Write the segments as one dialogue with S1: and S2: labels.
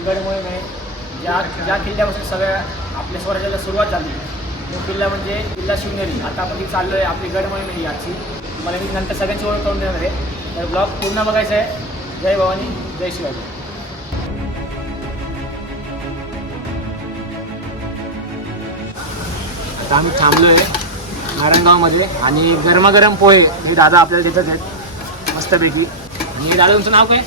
S1: आपली गड आहे ज्या ज्या किल्ल्यापासून सगळ्या आपल्या स्वराज्याला सुरुवात झाली तो किल्ला म्हणजे किल्ला शिवनेरी. आता आपण चाललो आहे आपली गड मोहीम आहे आजची. मला मी नंतर सगळ्यांची ओळख करून देणार आहे. तर ब्लॉग पूर्ण बघायचा आहे. जय भवानी जय शिवाजी. आता आम्ही थांबलो आहे नारायणगावमध्ये आणि गरमागरम पोहे हे दादा आपल्याला देतात आहेत मस्तपैकी. आणि दादा तुमचं नाव काय?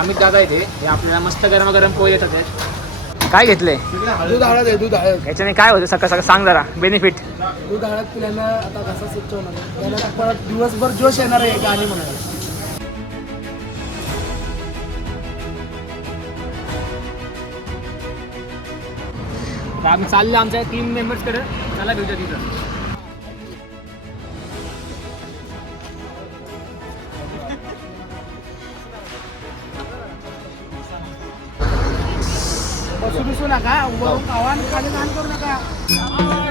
S1: अमित दादा इथे हे आपल्याला मस्त गरमागरम पोहे देतात आहेत काय घेतलंय
S2: दूध हळद आहे दूध हळद.
S1: याच्याने काय होतं? सकाळ सकाळ सांग जरा. बेनिफिट
S2: दूध हळद पिल्यानं आता घसा स्वच्छ होणार. त्याला परत दिवसभर जोश येणार आहे गाणी म्हणायला.
S1: आम्ही चाललो आमच्या टीम मेंबर्सकडे चला भेटूया तिथं.
S2: बसू नका. उभं राहून खाली लहान करू नका.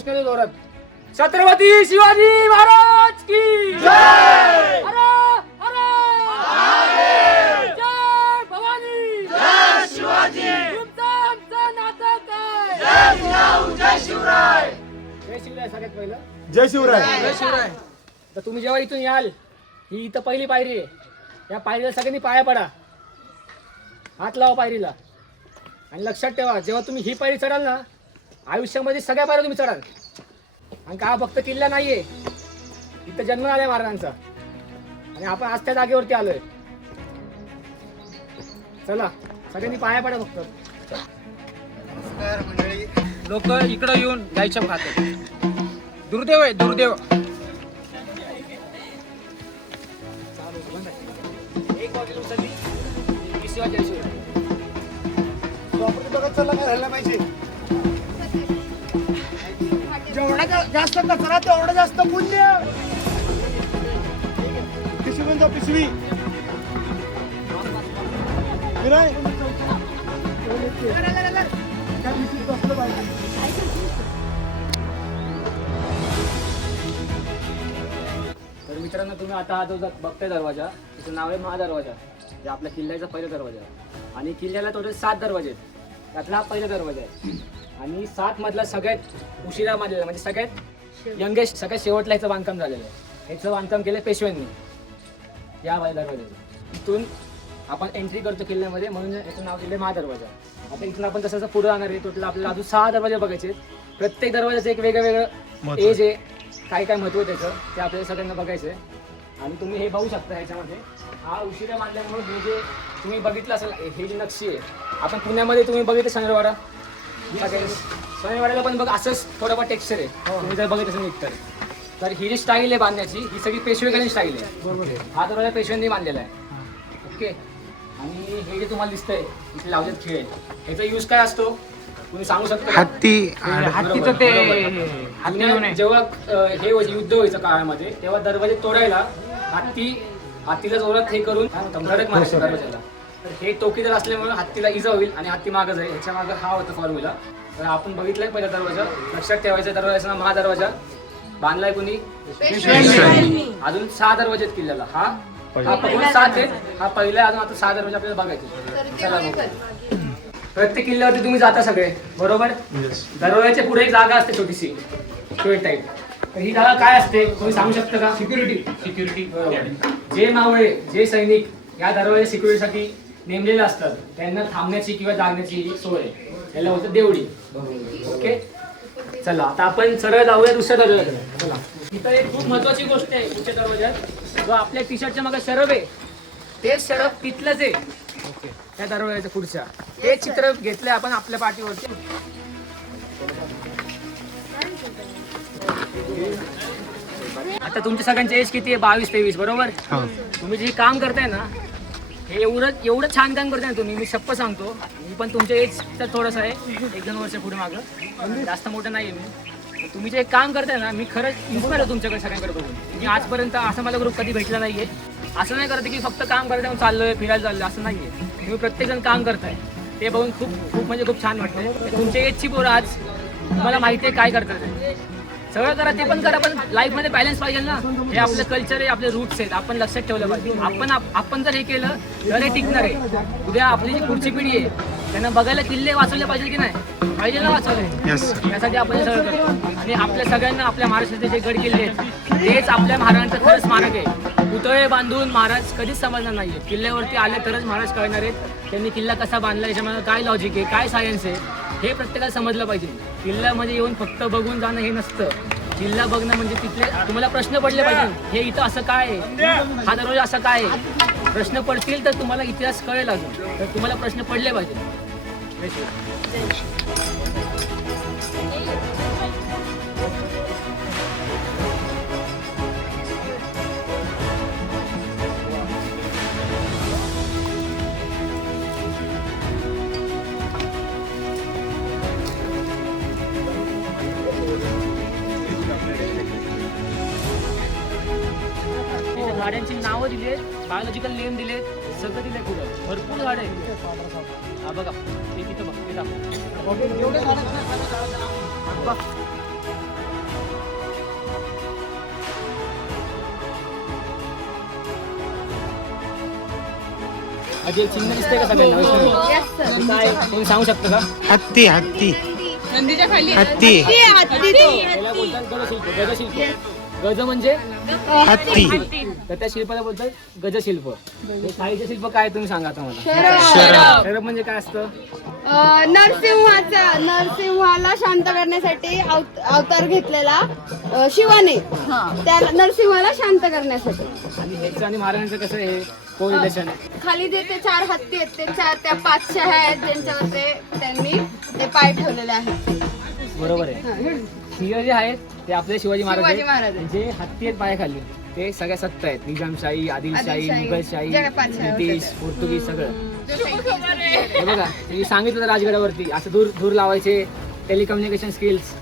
S1: घोषणेच्या जोरात. छत्रपती शिवाजी महाराज की जय! जय भवानी! जय शिवाजी! तुमचं आमचं नातं काय? जय शिवराय! जय शिवराय सगळ्यात पहिलं.
S3: जय शिवराय!
S1: जय शिवराय! तर तुम्ही जेव्हा इथून याल ही इथं पहिली पायरी आहे. या पायरीला सगळ्यांनी पाया पडा. हात लावा पायरीला. आणि लक्षात ठेवा जेव्हा तुम्ही ही पायरी चढाल ना आयुष्यामध्ये सगळ्या पायऱ्या तुम्ही चढाल. आणि का हा फक्त किल्ला नाहीये? इथं जन्म आलाय महाराजांचा. आणि आपण आज त्या जागेवरती आलोय. चला सगळ्यांनी पाया पडा फक्त.
S4: लोक इकडं येऊन गायच्या खातात दुर्देव आहे दुर्देव.
S1: एक
S3: काय झालं पाहिजे?
S2: जेवढा जा- जास्त कचरा तेवढं जास्त पुण्य
S3: पिशवी पिशवी. विनय
S2: त्या दिवशी बसलं पाहिजे
S1: तर मित्रांनो तुम्ही आता हा जो ज- बघताय दरवाजा त्याचं नाव आहे महादरवाजा. जे आपल्या किल्ल्याचा पहिला दरवाजा. आहे आणि किल्ल्याला टोटल सात दरवाजे आहेत. त्यातला हा पहिला दरवाजा आहे. आणि सात मधला सगळ्यात उशिरा मधला म्हणजे सगळ्यात यंगेस्ट सगळ्यात शेवटला ह्याचं बांधकाम झालेलं आहे. ह्याचं बांधकाम केलं पेशव्यांनी. या दरवाजाचं इथून आपण एंट्री करतो किल्ल्यामध्ये म्हणून याचं नाव दिलं महादरवाजा आता इथून आपण तसं पुढे जाणार आहे टोटल आपल्याला अजून सहा दरवाजे बघायचे. प्रत्येक दरवाजाचं एक वेगळं वेगळं एज आहे काय काय महत्त्व आहे त्याचं ते आपल्याला सगळ्यांना बघायचं आहे. आणि तुम्ही हे बघू शकता ह्याच्यामध्ये हा उशिरा मांडल्यामुळे हे जे तुम्ही बघितलं असेल हे जी नक्षी आहे आपण पुण्यामध्ये तुम्ही बघितलं शनिवारा शनिवाराला पण बघ असंच थोडंफार टेक्स्चर आहे. तुम्ही जर बघितलं असेल नीट तर. ही जी स्टाईल आहे बांधण्याची ही सगळी पेशवेकालीन स्टाईल आहे.
S2: बरोबर आहे.
S1: हा दरवाजा पेशव्यांनी बांधलेला आहे. ओके? आणि हे जे तुम्हाला दिसतंय इथे लावलेत खेळ. ह्याचा यूज काय असतो? तुम्ही सांगू शकता का?
S4: हत्ती हत्तीचं ते हत्ती घेऊन
S1: आणि जेव्हा अ, हे व्हायचं, युद्ध व्हायचं काळामध्ये तेव्हा दरवाजे तोडायला हत्ती हत्तीला जोरात हे करून काय म्हणतात, धडक मारायचे दरवाजाला. तर हे टोकीदार असल्यामुळे हत्तीला इजा होईल आणि हत्ती मागं जाईल. ह्याच्या मागं हा होता फॉर्म्युला तर आपण बघितलाय पहिला दरवाजा. लक्षात ठेवायचा दरवाजाचा नाव महादरवाजा. बांधलाय कोणी? अजून सहा दरवाजे आहेत किल्ल्याला. हा? हा पकडून सात आहेत. हा पहिला अजून आता सहा दरवाजे आपल्याला बघायचे चला बघू. प्रत्येक किल्ल्यावरती तुम्ही जाता सगळे बरोबर? दरवाजाच्या पुढे एक जागा असते छोटीशी. स्क्वेअर टाईप तर ही जागा काय असते? तुम्ही सांगू शकता का? सिक्युरिटी सिक्युरिटी बरोबर. जे मावळे जे सैनिक या दरवाजा सिक्युरिटीसाठी नेमलेले असतात. त्यांना थांबण्याची किंवा जागण्याची सोय. याला बोलतात देवडी ओके? चला आता आपण सरळ जाऊया दुसऱ्या दरवाजाकडे चला. इथं एक खूप महत्वाची गोष्ट आहे पुढच्या दरवाज्यात जो आपल्या टी शर्टच्या मागे शरब आहे तेच शरब तिथलंच आहे. त्या दरवाजाच्या पुढच्या. ते चित्र घेतलंय आपण आपल्या पाठीवरती. आता तुमच्या सगळ्यांचे एज किती आहे? बावीस तेवीस बरोबर? तुम्ही जे काम करताय ना हे एवढं एवढं छान काम करताय ना तुम्ही मी शप्प सांगतो. मी पण तुमच्या एज तर थोडंसं आहे एक दोन वर्ष पुढे मागं. जास्त मोठं नाही आहे मी तुम्ही जे काम करताय ना मी खरंच इन्स्पायर तुमच्याकडे सगळ्यांकडे बघून. मी आजपर्यंत असं मला ग्रुप कधी भेटला नाहीये. असं नाही करत की फक्त काम करताय म्हणून चाललोय फिरायला चाललोय असं नाहीये. तुम्ही प्रत्येकजण काम करताय. ते बघून खूप खूप म्हणजे खूप छान वाटतंय. तुमच्या एजची पोरं आज तुम्हाला माहिती आहे काय करतात सगळं करा ते पण करा पण लाईफमध्ये बॅलन्स पाहिजे ना. हे आपलं कल्चर आहे आपले रूट्स आहेत. आपण लक्षात ठेवलं पाहिजे. आपण आपण जर हे केलं तर हे टिकणार आहे. उद्या आपली जी पुढची पिढी आहे त्यांना बघायला किल्ले वाचवले पाहिजे की नाही? पाहिजे ना वाचवले यासाठी आपण हे सगळं करतो. आणि आपल्या सगळ्यांना आपल्या महाराष्ट्राचे जे गड किल्ले आहेत तेच आपल्या महाराजांचं खरं स्मारक आहे. पुतळे बांधून महाराज कधीच समजणार नाहीये. किल्ल्यावरती आले तरच महाराज कळणार आहेत त्यांनी किल्ला कसा बांधला याच्यामध्ये काय लॉजिक आहे काय सायन्स आहे हे प्रत्येकाला समजलं पाहिजे. किल्ल्यामध्ये येऊन फक्त बघून जाणं हे नसतं. किल्ला बघणं म्हणजे तिथले तुम्हाला प्रश्न पडले पाहिजे. हे इथं असं काय आहे? हा दरवाजा असं काय आहे? प्रश्न पडतील तर तुम्हाला इतिहास कळेल अजून. तर तुम्हाला प्रश्न पडले पाहिजे. हो, गाड्यांची नावं दिलेत बायोलॉजिकल नेम दिलेत. सगळं दिलंय पुढं भरपूर झाडं हा बघा. ते तिथं बघ ते दाखव. बघ. आधी एक चिन्ह दिसतंय का सगळ्यांना वैष्णवी? ते काय कोणी सांगू शकतं का?
S5: हत्ती हत्ती.
S6: नंदीच्या खाली.
S5: हत्ती.
S1: त्याला बोलतात गजशिल्प गजशिल्प गज म्हणजे?
S5: हत्ती.
S1: तर त्या शिल्पाला बोलतात गजशिल्प. हे शाळेचे शिल्प काय तुम्ही सांगा आता मला. म्हणजे काय असतं?
S6: नरसिंहाचा नरसिंहाला शांत करण्यासाठी अवत- अवतार घेतलेला अं, शिवाने. त्या नरसिंहाला शांत करण्यासाठी.
S1: आणि ह्याचं आणि महाराजांचं कसं आहे? को रिलेशन
S6: खाली जे ते चार हत्ती आहेत ते चार त्या पाचशा आहेत ज्यांच्यावर ते त्यांनी ते पाय ठेवलेले आहेत.
S1: बरोबर आहे. सिंह जे आहेत ते आपले शिवाजी महाराज
S6: शिवाजी महाराज
S1: आहेत. जे हत्ती आहेत पायाखाली ते सगळ्या सत्ता आहेत. निजामशाही आदिलशाही
S6: आदिलशाही,
S1: मुघलशाही ब्रिटिश
S6: होत्या.
S1: पोर्तुगीज सगळं. हे बघा मी सांगितलं होतं राजगडावरती. असं दूर दूर लावायचे टेलिकम्युनिकेशन स्किल्स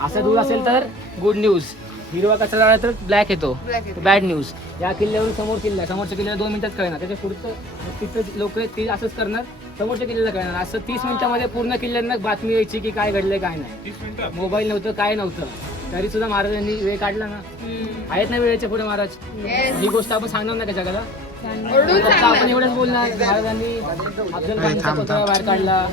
S1: असं दूर असेल तर गुड न्यूज हिरवा कचरा झाला तर ब्लॅक येतो.
S6: Black.
S1: बॅड न्यूज या किल्ल्यावरून समोर किल्ला. आहे. समोरच्या किल्ल्याला दोन मिनिटात कळणार त्याच्या पुढचं तिथं लोक ते असंच करणार. समोरच्या किल्ल्याला कळणार. असं तीस मिनिटामध्ये पूर्ण किल्ल्यांना बातमी यायची की काय घडलंय काय नाही. मोबाईल नव्हतं काय नव्हतं. तरी सुद्धा महाराजांनी वेळ काढला ना. आहेत ना वेळेच्या पुढे महाराज. ही गोष्ट आपण सांगणार ना का जगाला? फक्त आपण. एवढंच बोलणार. महाराजांनी अफजल खानचा पुतळा बाहेर काढला.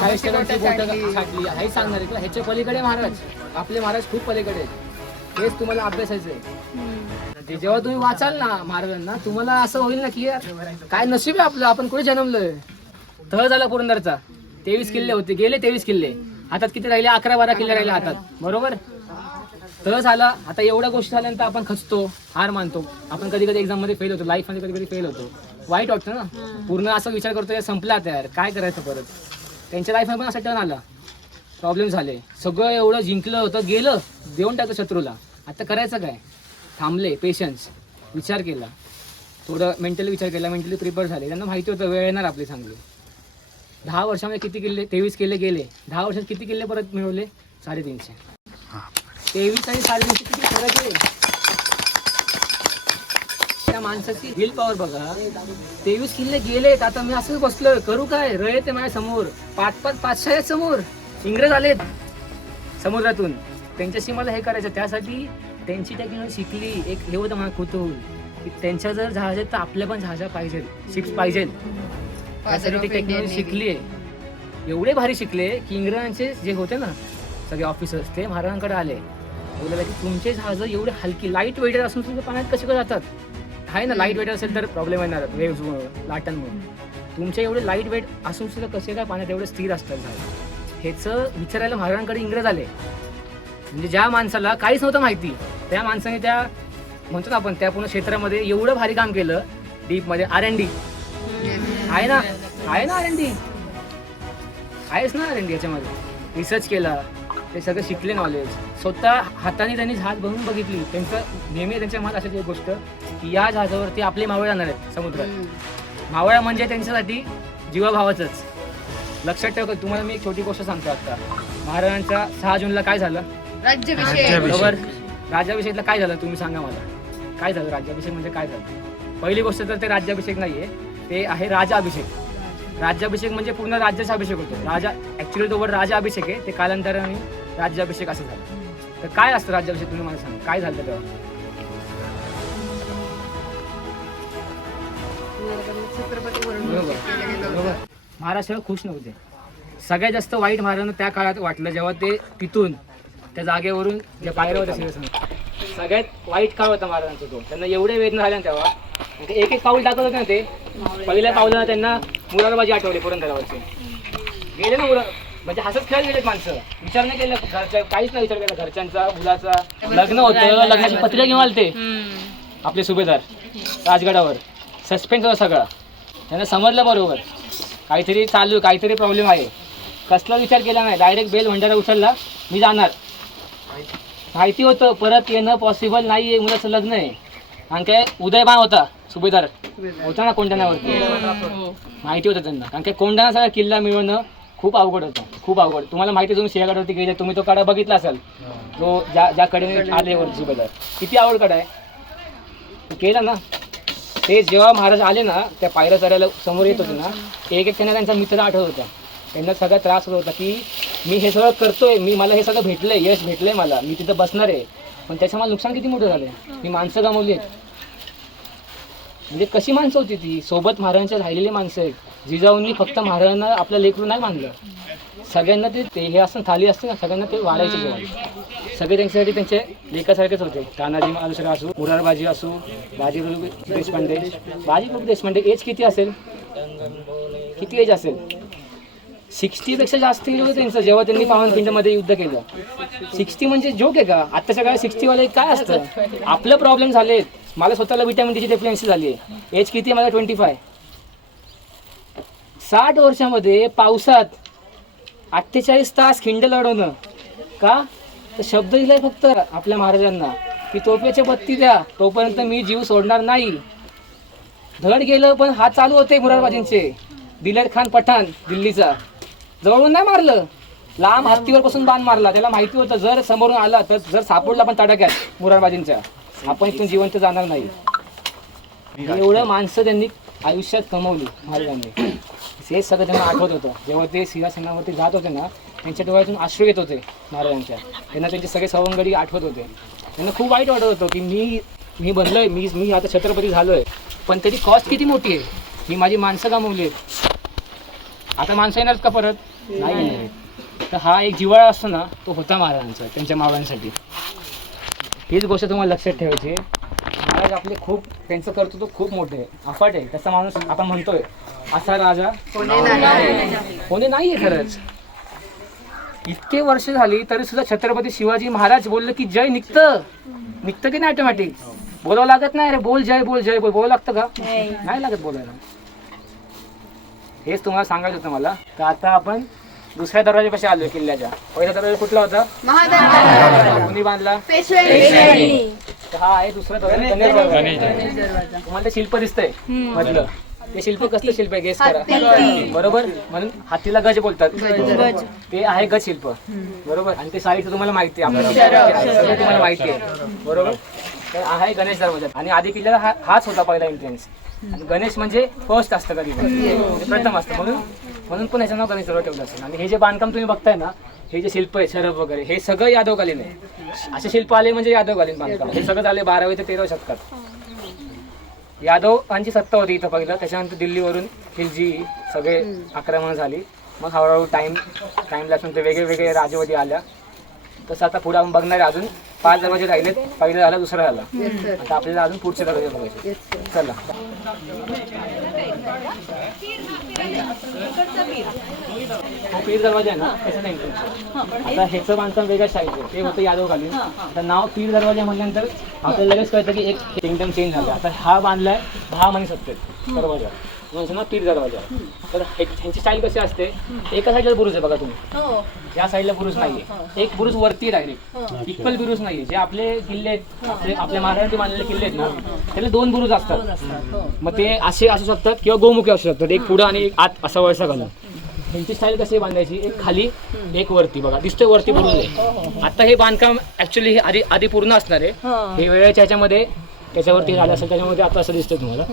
S1: चाळीस टक्क्यांची बोटं छाटली. हेच सांगणार आहे का ह्याच्या पलीकडे महाराज. आपले महाराज खूप पलीकडे आहेत. हेच तुम्हाला अभ्यासायचं आहे. ते जेव्हा तुम्ही वाचाल ना महाराजांना तुम्हाला असं होईल ना की यार, काय नशीब आहे आपलं? आपण कुठे जन्मलोय? तह झाला पुरंदरचा. तेवीस किल्ले होते. गेले तेवीस किल्ले. हातात किती राहिले? अकरा बारा किल्ले राहिले हातात. बरोबर? तह झाला. आता एवढ्या गोष्टी झाल्यानंतर आपण खचतो हार मानतो. आपण कधी कधी एक्झाममध्ये फेल होतो. लाईफमध्ये कधी कधी फेल होतो. वाईट वाटतं ना? पूर्ण असं विचार करतो संपला आता यार काय करायचं परत? त्यांच्या लाईफमध्ये पण असं टर्न आला. प्रॉब्लेम झाले. सगळं एवढं जिंकलं होतं. गेलं. देऊन टाकलं शत्रूला. आता करायचं काय? थांबले. पेशन्स विचार केला. थोडं मेंटली विचार केला. मेंटली प्रिपेअर झाले. त्यांना माहिती होतं. वेळ येणार आपली चांगली. दहा वर्षामध्ये किती किल्ले तेवीस किल्ले गेले. दहा वर्षात किती किल्ले परत मिळवले? साडेतीनशे. तेवीस आणि साडेतीनशे किती फरक आहे? त्या माणसाची विल पॉवर बघा. तेवीस किल्ले गेलेत आता मी असंच बसलोय. करू काय? रयत आहे माझ्यासमोर. पाच पाच पाचशे समोर. इंग्रज आलेत. समुद्रातून. त्यांच्याशी मला हे करायचं. त्यासाठी त्यांची टेक्नॉलॉजी शिकली. एक हे होतं मला कुतूहल की त्यांच्या जर जहाज आहेत तर आपल्या पण जहाजा पाहिजेत. शिप्स पाहिजेत. त्यासाठी ती टेक्नॉलॉजी शिकली आहे एवढे भारी शिकले की इंग्रजांचे जे होते ना सगळे ऑफिसर्स ते महाराजांकडे आले. बोलायला की तुमचे जहाज एवढे हलकी लाइट वेटेड असून तुमच्या पाण्यात कसे काय जातात? आहे ना लाइट वेट असेल तर प्रॉब्लेम येणार वेव्हजमुळे लाटांमुळे तुमचे एवढे लाइट वेट असून सुद्धा कसे काय पाण्यात एवढे स्थिर असतात झाड ह्याचं विचारायला महाराजांकडे इंग्रज आले. म्हणजे ज्या माणसाला काहीच नव्हतं माहिती त्या माणसाने त्या म्हणतो ना आपण त्या पूर्ण क्षेत्रामध्ये एवढं भारी काम केलं डीपमध्ये आर एन डी आहे ना आहे ना आर एन डी आहेच ना आर एन डी याच्यामध्ये? रिसर्च केला ते सगळं शिकले नॉलेज स्वतः हाताने त्यांनी जहाज बनवून बघितली. त्यांचं नेहमी त्यांच्या मनात असायची एक गोष्ट की या जहाजावरती आपले मावळे जाणार आहेत समुद्रात. मावळा म्हणजे त्यांच्यासाठी जीवाभावाचंच. लक्षात ठेवा तुम्हाला मी एक छोटी गोष्ट सांगतो आता. महाराजांच्या सहा जूनला काय झालं?
S6: राज्याभिषेक.
S1: बरोबर? राज्याभिषेकला काय झालं? तुम्ही सांगा मला. काय झालं? राज्याभिषेक म्हणजे काय झालं? पहिली गोष्ट तर ते राज्याभिषेक नाहीये. ते आहे राजाभिषेक राज्याभिषेक म्हणजे पूर्ण राज्याचा अभिषेक होतो. राजा ऍक्च्युली तो वर राजा अभिषेक आहे. ते कालांतराने राज्याभिषेक असं झालं. तर काय असतं राज्याभिषेक तुम्ही मला सांगा. काय झालं तेव्हा? महाराष्ट्र बरोबर. खुश नव्हते. सगळ्यात जास्त वाईट महाराजांना त्या काळात वाटलं जेव्हा ते तिथून त्या जागेवरून ज्या पायऱ्या होत्या सगळ्यात वाईट काळ होता महाराजांचा तो. त्यांना एवढे वेदना झाल्या ना तेव्हा. म्हणजे एक एक पाऊल टाकत होते ना ते. पहिल्या पावलाला त्यांना मुरारबाजी आठवली पुरंदरावरचे गेले ना मुरा म्हणजे हसत खेळत गेलेत माणसं. विचार नाही केला घरच्या काहीच नाही विचार केला. घरच्यांचा मुलाचा. लग्न होतं. लग्नाची पत्रिका घेऊन आले ते आपले सुभेदार. राजगडावर. सस्पेन्स होता सगळा. त्यांना समजलं बरोबर. काहीतरी चालू काहीतरी प्रॉब्लेम आहे. कसला विचार केला नाही. डायरेक्ट बेल भंडारा उचलला. मी जाणार. माहिती होतं परत येणं पॉसिबल नाही आहे मुलाचं लग्न आहे. आणि काय उदयबान होता सुभेदार. होता ना कोंढाण्यावरती? माहिती होतं त्यांना. कारण काय कोंढाणा सगळा किल्ला मिळवणं खूप अवघड होतं खूप अवघड. तुम्हाला माहिती आहे, तुम्ही सिंहगडावरती गेले तुम्ही तो कडा बघितला असाल. तो ज्या ज्या कडेने आले वर सुभेदार. किती आवड कडा आहे. तो केला ना. ते जेव्हा महाराज आले ना त्या पायऱ्या चढायला समोर येत होते ना एक एक त्यांना त्यांचा मित्र आठवत होता. त्यांना सगळा त्रास होत होता की मी हे सगळं करतोय मी मला हे सगळं भेटलंय यश भेटलंय मला मी तिथं बसणार आहे. पण त्याचं मला नुकसान किती मोठं झालंय? मी माणसं गमावली आहेत. म्हणजे कशी माणसं होती ती? सोबत महाराजांच्या राहिलेली माणसं आहेत. जिजाऊंनी फक्त महाराजांना आपल्या लेकरू नाही मानलं. सगळ्यांना ते ते हे असं थाली असते ना सगळ्यांना ते वाढायचे जेवण. सगळे त्यांच्यासाठी त्यांचे लेखासारखेच होते. तानाजी मालुसरा असो मुरारबाजी असो बाजीप्रभू देशपांडे. बाजीप्रभू देशपांडे एज किती असेल? किती एज असेल? सिक्स्टीपेक्षा जास्त एज होतं त्यांचं जेव्हा त्यांनी पावनखिंडमध्ये युद्ध केलं. सिक्स्टी म्हणजे जोक आहे का? आत्ताच्या काळात सिक्स्टीवाले काय असतं? आपलं प्रॉब्लेम झालेत. मला स्वतःला विटॅमिन डीची डेफिशियन्सी झाली आहे. एज किती आहे? मला ट्वेंटी फाय साठ वर्षामध्ये पावसात अठ्ठेचाळीस तास खिंड लढवणं. का? तर शब्द दिलाय फक्त आपल्या महाराजांना की तोफेचे बत्ती द्या तोपर्यंत मी जीव सोडणार नाही. धड गेलं पण हात चालू होते मुरारबाजींचे. दिलेर खान पठाण दिल्लीचा. जवळून नाही मारलं. लांब हत्तीवर पासून बाण मारला. त्याला माहिती होतं जर समोरून आला तर जर सापडला पण तडाक्यात मुरारबाजींच्या आपण इथून जिवंत जाणार नाही. एवढं माणसं त्यांनी आयुष्यात कमवली महाराजांनी हे सगळं त्यांना आठवत होतं. जेव्हा ते सिंहासनावरती जात होते ना त्यांच्या डोळ्यातून आश्रू येत होते महाराजांच्या त्यांना त्यांचे सगळे सवंगडी आठवत होते. त्यांना खूप वाईट वाटत होतं की मी मी बनलोय मी मी आता छत्रपती झालोय. पण त्याची कॉस्ट किती मोठी आहे? ही माझी माणसं गमावली आहेत. आता माणसं येणार का परत? नाही येणार तर हा एक जिव्हाळा असतो ना तो होता महाराजांचा त्यांच्या मावळ्यांसाठी. हीच गोष्ट तुम्हाला लक्षात ठेवायची आहे. महाराज आपले खूप त्यांचं कर्तृत्व खूप मोठे आहे. अफाट आहे. तसा माणूस आपण म्हणतोय असा राजा कोणी नाहीये खरंच. इतके वर्ष झाली तरी सुद्धा छत्रपती शिवाजी महाराज बोलले की जय निघतं निघतं की नाही ऑटोमॅटिक बोलावं लागत नाही रे. बोल जय बोल जय बोल. बोलावं लागतं का? नाही लागत बोलायला. हेच तुम्हाला सांगायचं होतं मला. तर आता आपण दुसऱ्या दरवाजापाशी आलोय किल्ल्याच्या. पहिला दरवाजा कुठला होता? कुणी बांधला? हा आहे दुसरा दरवाजा. गणेश दरवाजा. तुम्हाला ते शिल्प दिसतंय मधलं. ते शिल्प कसलं शिल्प आहे? गेस करा. बरोबर? म्हणून हातीला गज बोलतात. ते आहे गज शिल्प. बरोबर? आणि ते साईडचं तुम्हाला माहिती आहे. आपल्याला तुम्हाला माहिती आहे. बरोबर? तर आहे गणेश दरवाजा. आणि आधी किल्ल्याला हा हाच होता पहिला एंट्रन्स आणि गणेश म्हणजे फर्स्ट असतं कधी पण. प्रथम असतं. म्हणून म्हणून पण याचं नाव गणेश दरवाजा ठेवलं असेल. आणि हे जे बांधकाम तुम्ही बघताय ना हे जे शिल्प आहे शरफ वगैरे हे सगळं यादवकालीन आहे. असे शिल्प आले म्हणजे यादवकालीन बांधकाम. हे सगळं झाले बारावी ते तेराव्या शतकात. यादवांची सत्ता होती इथं पहिलं. त्याच्यानंतर दिल्लीवरून खिलजी सगळे आक्रमण झाली. मग हळूहळू टाइम टाइम लागल्यानंतर वेगळे वेगळे राजवटी आल्या. तसं आता पुढे आपण बघणार आहे अजून. पाच दरवाजे राहिलेत. पहिला झाला दुसरा झाला. आता आपल्याला अजून पुढचे दरवाजे बघायचे. चला. पीर दरवाजा आहे ना त्याचं नाही. आता ह्याचं बांधकाम वेगळ्या स्टाईलचं ते होतं यादव खाली आता नाव पीर दरवाजा म्हटल्यानंतर आपल्याला लगेच कळतं की एक किंगडम चेंज झाला. आता हा बांधलाय दहा मनी सत्तेत दरवाजा. ना पीर दरवाजा तर हे- ह्यांची स्टाईल कशी असते? एका साईडला बुरुज आहे बघा तुम्ही. या साईडला बुरुज नाहीये. एक बुरुज वरती डायरेक्ट इक्वल बुरुज नाहीये. जे आपले किल्ले आहेत आपले आपल्या महाराष्ट्रात बांधलेले किल्ले आहेत ना त्याला दोन बुरुज असतात. मग ते असे असू शकतात किंवा गोमुखी असू शकतात. एक पुढं आणि एक आत असा वळसा घालून. त्यांची स्टाईल कशी बांधायची? एक खाली एक वरती. बघा दिसतोय वरती बुरुज आहे. आता हे बांधकाम ऍक्च्युली हे आधी आधी पूर्ण असणार आहे. हे वेळेच्या ह्याच्यामध्ये त्याच्यावरती झालं असेल त्याच्यामध्ये आता असं दिसतंय तुम्हाला.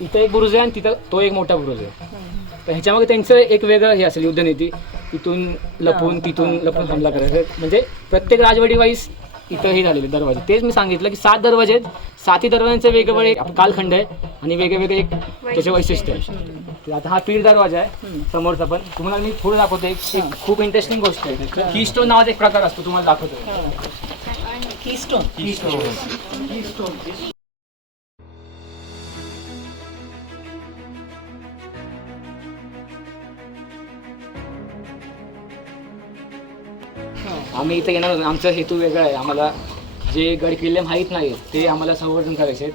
S1: इथं एक बुरुज आहे आणि तिथं तो एक मोठा बुरुज आहे. तर ह्याच्यामध्ये त्यांचं एक वेगळं हे असेल युद्धनीती. इथून लपून तिथून लपून हमला करायचं. म्हणजे प्रत्येक राजवाडी वाईज इथं हे झालेले दरवाजे. तेच मी सांगितलं की सात दरवाजे आहेत. सातही दरवाज्यांचे वेगवेगळे एक कालखंड आहे आणि वेगळे वेगळे एक त्याचे वैशिष्ट्य आहे. आता हा पीर दरवाजा आहे समोरचा पण तुम्हाला मी थोडं दाखवतो. एक खूप इंटरेस्टिंग गोष्ट आहे. कीस्टोन नावाचा एक प्रकार असतो तुम्हाला दाखवतो. आम्ही इथं येणार आमचा हेतू वेगळा आहे. आम्हाला जे गड किल्ले माहीत नाहीत ते आम्हाला संवर्धन करायचे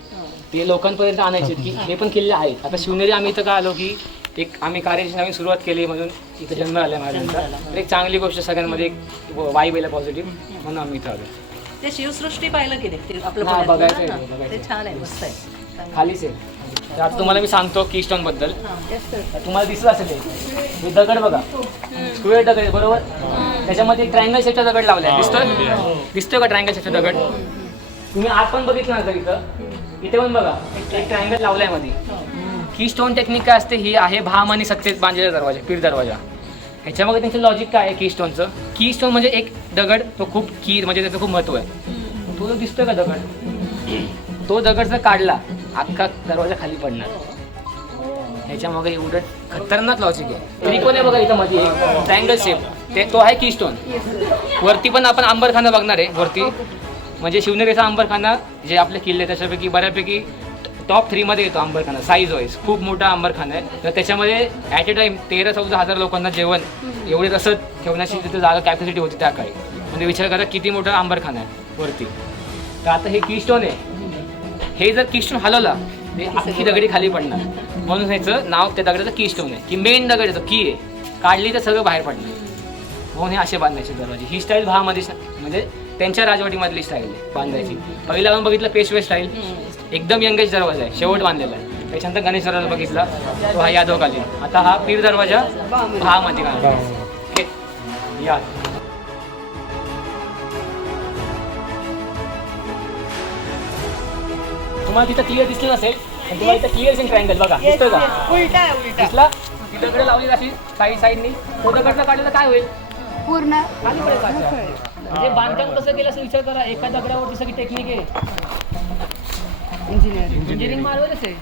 S1: ते लोकांपर्यंत आणायचे की हे पण किल्ले आहेत. आता शिवनेरी आम्ही इथं का आलो की एक आम्ही कार्याची नवीन सुरुवात केली म्हणून इथं जन्म आला तर एक चांगली गोष्ट सगळ्यांमध्ये एक वाईब येईल पॉझिटिव्ह म्हणून आम्ही इथं आलो.
S7: ते शिवसृष्टी पाहिलं की? ते आपलं
S1: हा,
S7: पुण्यातलं
S1: बघायचं आहे,
S7: ना?
S1: बघायचं
S7: ते
S1: आहे.
S7: छान आहे मस्त आहे.
S1: खालीच आहे. तर आता तुम्हाला मी सांगतो कीस्टोनबद्दल.
S7: हा, yes, sir.
S1: तर तुम्हाला दिसलं असेल हे. हे दगड बघा. स्क्वेअर दगड आहे बरोबर? त्याच्यामध्ये एक ट्रायंगल शेपचा दगड लावलाय. दिसतोय? दिसतोय का ट्रायंगल शेपचा दगड? तुम्ही आत पण बघितलं ना इथं इथे पण बघा. एक- एक ट्रायंगल लावलायमध्ये की स्टोन टेक्निक काय असते? ही आहे भाम आणि सत्तेत बांधलेला दरवाजा पीर दरवाजा. ह्याच्यामध्ये त्यांचं लॉजिक काय आहे की स्टोनचं की स्टोन म्हणजे एक दगड तो खूप की म्हणजे त्याचं खूप महत्त्व आहे. तो जो दिसतोय का दगड? तो दगड जर काढला अख्खा दरवाजा खाली पडणार. ह्याच्यामागे एवढं खतरनाक लॉजिक आहे. त्रिकोण आहे बघा इथं मध्ये? ट्रायंगल शेप ते तो आहे की स्टोन वरती पण आपण अंबरखाना बघणार आहे वरती. म्हणजे शिवनेरीचा अंबरखाना जे आपले किल्ले आहेत, त्याच्यापैकी बऱ्यापैकी टॉप थ्रीमध्ये येतो अंबरखाना. साईज वाईज खूप मोठा अंबरखाना आहे. तर त्याच्यामध्ये ॲट ए टाइम तेरा चौदा हजार लोकांना जेवण एवढे रसद ठेवण्याची तिथे जागा कॅपॅसिटी होती त्या काळी. म्हणजे विचार करा किती मोठा अंबरखाना आहे वरती. तर आता हे किस्टोन आहे. हे जर किस्टोन हलवला ते अख्खी दगडी खाली पडणार. म्हणून ह्याचं नाव त्या दगडाचं किस्टोन आहे. की मेन दगड येतो की आहे. काढली तर सगळं बाहेर पडणार. म्हणून हे असे बांधायचे दरवाजे. ही स्टाईल भावामध्ये म्हणजे त्यांच्या राजवाटीमधली स्टाईल आहे बांधायची. पहिला आपण बघितलं पेशवे स्टाईल एकदम यंगेस्ट दरवाजा आहे. शेवट बांधलेला आहे. त्याच्यानंतर गणेश दरवाजा बघितला. तो हा यादवकालीन. आता हा पीर दरवाजा भामध्ये बांधला ओके. या. तुम्हाला तिथं क्लिअर दिसलं नसेल पण तुम्हाला इथं क्लिअर ट्रायंगल बघा. दिसतोय का?
S6: उलटा आहे उलटा.
S1: दिसला? ती दगड लावली अशी साईड साईडनी. तो दगडला काढलं तर काय होईल?
S6: पूर्ण.
S1: खाली पडेल. म्हणजे बांधकाम कसं केलं असं विचार करा. एका दगडावरती सगळी टेक्निक आहे. इंजिनिअरिंग मार्वलच आहे.